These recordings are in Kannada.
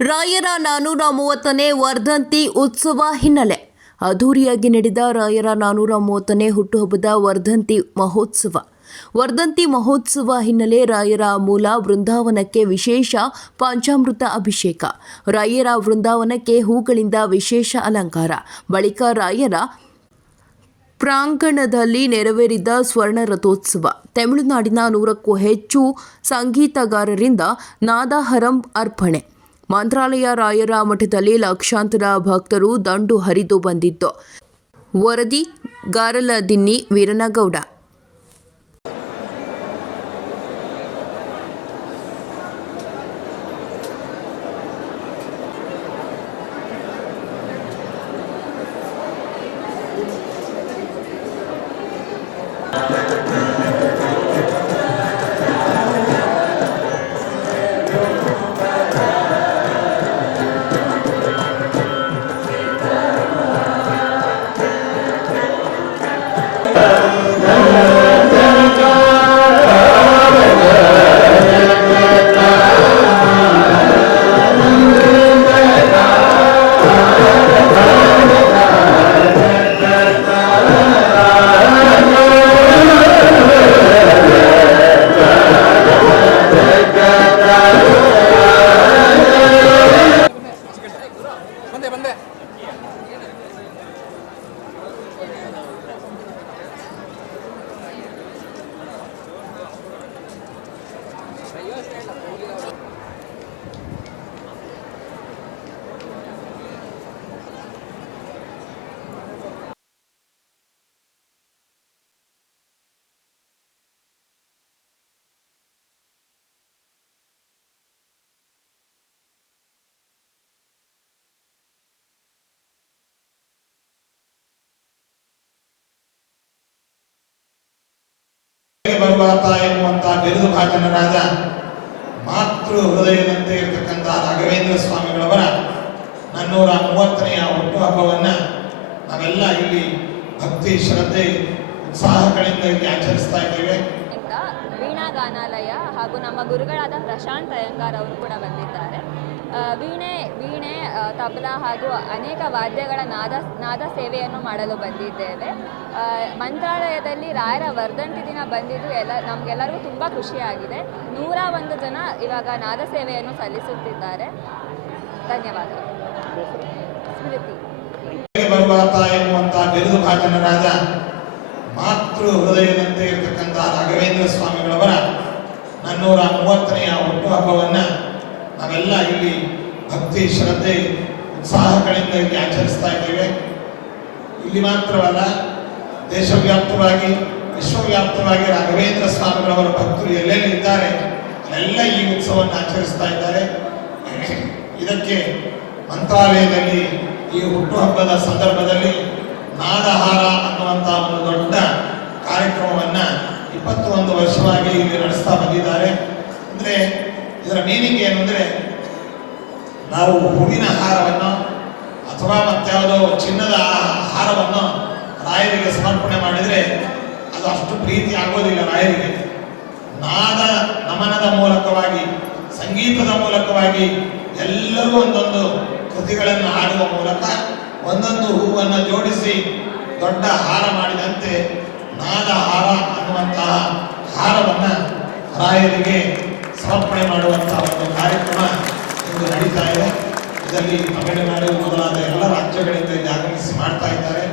ರಾಯರ ನಾನೂರ ಮೂವತ್ತನೇ ವರ್ಧಂತಿ ಉತ್ಸವ ಹಿನ್ನೆಲೆ. ಅಧೂರಿಯಾಗಿ ನಡೆದ ರಾಯರ ನಾನೂರ ಮೂವತ್ತನೇ ಹುಟ್ಟುಹಬ್ಬದ ವರ್ಧಂತಿ ಮಹೋತ್ಸವ. ವರ್ಧಂತಿ ಮಹೋತ್ಸವ ಹಿನ್ನೆಲೆ ರಾಯರ ಮೂಲ ವೃಂದಾವನಕ್ಕೆ ವಿಶೇಷ ಪಂಚಾಮೃತ ಅಭಿಷೇಕ. ರಾಯರ ವೃಂದಾವನಕ್ಕೆ ಹೂಗಳಿಂದ ವಿಶೇಷ ಅಲಂಕಾರ. ಬಳಿಕ ರಾಯರ ಪ್ರಾಂಗಣದಲ್ಲಿ ನೆರವೇರಿದ ಸ್ವರ್ಣ ರಥೋತ್ಸವ. ತಮಿಳುನಾಡಿನ ನೂರಕ್ಕೂ ಹೆಚ್ಚು ಸಂಗೀತಗಾರರಿಂದ ನಾದಹರಂ ಅರ್ಪಣೆ. ಮಂತ್ರಾಲಯ ರಾಯರ ಮಠದಲ್ಲಿ ಲಕ್ಷಾಂತರ ಭಕ್ತರು ದಂಡು ಹರಿದು ಬಂದಿತ್ತು. ವರದಿ ಗಾರಲದಿನ್ನಿ ವೀರನಗೌಡ. ಬರುವಾತ ಎನ್ನುವಂತಹ ಬಿರುದು ಭಾಜನರಾದ ಮಾತೃ ಹೃದಯದಂತೆ ಇರತಕ್ಕಂತಹ ರಾಘವೇಂದ್ರ ಸ್ವಾಮಿಗಳವರ ನನ್ನೂರ ಮೂವತ್ತನೆಯ ಹುಟ್ಟುಹಬ್ಬವನ್ನ ನಾವೆಲ್ಲ ಇಲ್ಲಿ ಭಕ್ತಿ, ಶ್ರದ್ಧೆ, ಉತ್ಸಾಹಗಳಿಂದ ಇಲ್ಲಿ ಆಚರಿಸ್ತಾ ಇದ್ದೇವೆ. ಇಂದ ವೀಣಾ ಗಾನಾಲಯ ಹಾಗೂ ನಮ್ಮ ಗುರುಗಳಾದ ಪ್ರಶಾಂತ್ ಅಯ್ಯಂಗಾರ್ ಅವರು ಕೂಡ ಬಂದಿದ್ದಾರೆ. ವೀಣೆ ವೀಣೆ ತಬಲ ಹಾಗೂ ಅನೇಕ ವಾದ್ಯಗಳ ನಾದ ನಾದ ಸೇವೆಯನ್ನು ಮಾಡಲು ಬಂದಿದ್ದೇವೆ. ಮಂತ್ರಾಲಯದಲ್ಲಿ ರಾಯರ ವರ್ಧಂತಿ ದಿನ ಬಂದಿದ್ದು ಎಲ್ಲ, ನಮಗೆಲ್ಲರಿಗೂ ತುಂಬ ಖುಷಿಯಾಗಿದೆ. ನೂರ ಒಂದು ಜನ ಇವಾಗ ನಾದ ಸೇವೆಯನ್ನು ಸಲ್ಲಿಸುತ್ತಿದ್ದಾರೆ. ಧನ್ಯವಾದಗಳು. ಸ್ಮೃತಿ. ಮಾತೃ ಹೃದಯದಂತೆ ಇರತಕ್ಕಂತಹ ರಾಘವೇಂದ್ರ ಸ್ವಾಮಿಗಳವರ ನನ್ನೂರ ಮೂವತ್ತನೆಯ ಹುಟ್ಟುಹಬ್ಬವನ್ನ ನಾವೆಲ್ಲ ಇಲ್ಲಿ ಭಕ್ತಿ, ಶ್ರದ್ಧೆ, ಉತ್ಸಾಹಗಳಿಂದ ಇಲ್ಲಿ ಆಚರಿಸ್ತಾ ಇದ್ದೇವೆ. ಇಲ್ಲಿ ಮಾತ್ರವಲ್ಲ, ದೇಶವ್ಯಾಪ್ತವಾಗಿ, ವಿಶ್ವವ್ಯಾಪ್ತವಾಗಿ ರಾಘವೇಂದ್ರ ಸ್ವಾಮಿಗಳವರ ಭಕ್ತರು ಎಲ್ಲೆಲ್ಲಿ ಇದ್ದಾರೆ ಅಲ್ಲೆಲ್ಲ ಈ ಉತ್ಸವವನ್ನು ಆಚರಿಸ್ತಾ ಇದ್ದಾರೆ. ಇದಕ್ಕೆ ಮಂತ್ರಾಲಯದಲ್ಲಿ, ಈ ಹುಟ್ಟುಹಬ್ಬದ ಸಂದರ್ಭದಲ್ಲಿ ನಾಡಹಾರ ಅನ್ನುವಂತಹ ಒಂದು ದೊಡ್ಡ ಕಾರ್ಯಕ್ರಮವನ್ನು ಇಪ್ಪತ್ತೊಂದು ವರ್ಷವಾಗಿ ಇಲ್ಲಿ ನಡೆಸ್ತಾ ಬಂದಿದ್ದಾರೆ. ಅಂದ್ರೆ ಇದರ ಮೀನಿಂಗ್ ಏನು ಅಂದರೆ, ನಾವು ಹೂವಿನ ಹಾರವನ್ನು ಅಥವಾ ಮತ್ತಾವುದೋ ಚಿನ್ನದ ಆ- ಹಾರವನ್ನು ರಾಯರಿಗೆ ಸಮರ್ಪಣೆ ಮಾಡಿದರೆ ಅದು ಅಷ್ಟು ಪ್ರೀತಿ ಆಗೋದಿಲ್ಲ ರಾಯರಿಗೆ. ನಾದ ನಮನದ ಮೂಲಕವಾಗಿ, ಸಂಗೀತದ ಮೂಲಕವಾಗಿ ಎಲ್ಲರೂ ಒಂದೊಂದು ಕೃತಿಗಳನ್ನು ಹಾಡುವ ಮೂಲಕ ಒಂದೊಂದು ಹೂವನ್ನು ಜೋಡಿಸಿ ದೊಡ್ಡ ಹಾರ ಮಾಡಿದಂತೆ ನಾದ ಹಾರ ಅನ್ನುವಂತಹ ಹಾರವನ್ನು ರಾಯರಿಗೆ ಸಮರ್ಪಣೆ ಮಾಡುವಂತಹ ಒಂದು ಕಾರ್ಯಕ್ರಮ ಇಂದು ನಡೀತಾ ಇದೆ ಇದರಲ್ಲಿ ತಮಿಳುನಾಡು ಮೊದಲಾದ ಎಲ್ಲ ರಾಜ್ಯಗಳಿಂದ ಇಲ್ಲಿ ಆಗಮಿಸಿ ಮಾಡ್ತಾ ಇದ್ದಾರೆ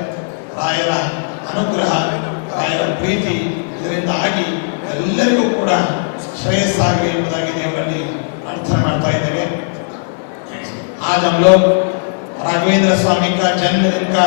ರಾಯರ ಅನುಗ್ರಹ ರಾಯರ ಪ್ರೀತಿ ಇದರಿಂದ ಆಗಿ ಎಲ್ಲರಿಗೂ ಕೂಡ ಶ್ರೇಯಸ್ಸಾಗಲಿ ಎಂಬುದಾಗಿ ದೇವರಲ್ಲಿ ಪ್ರಾರ್ಥನೆ ಮಾಡ್ತಾ ಇದ್ದೇವೆ आज हम लोग राघवेंद्र स्वामी का जन्मदिन का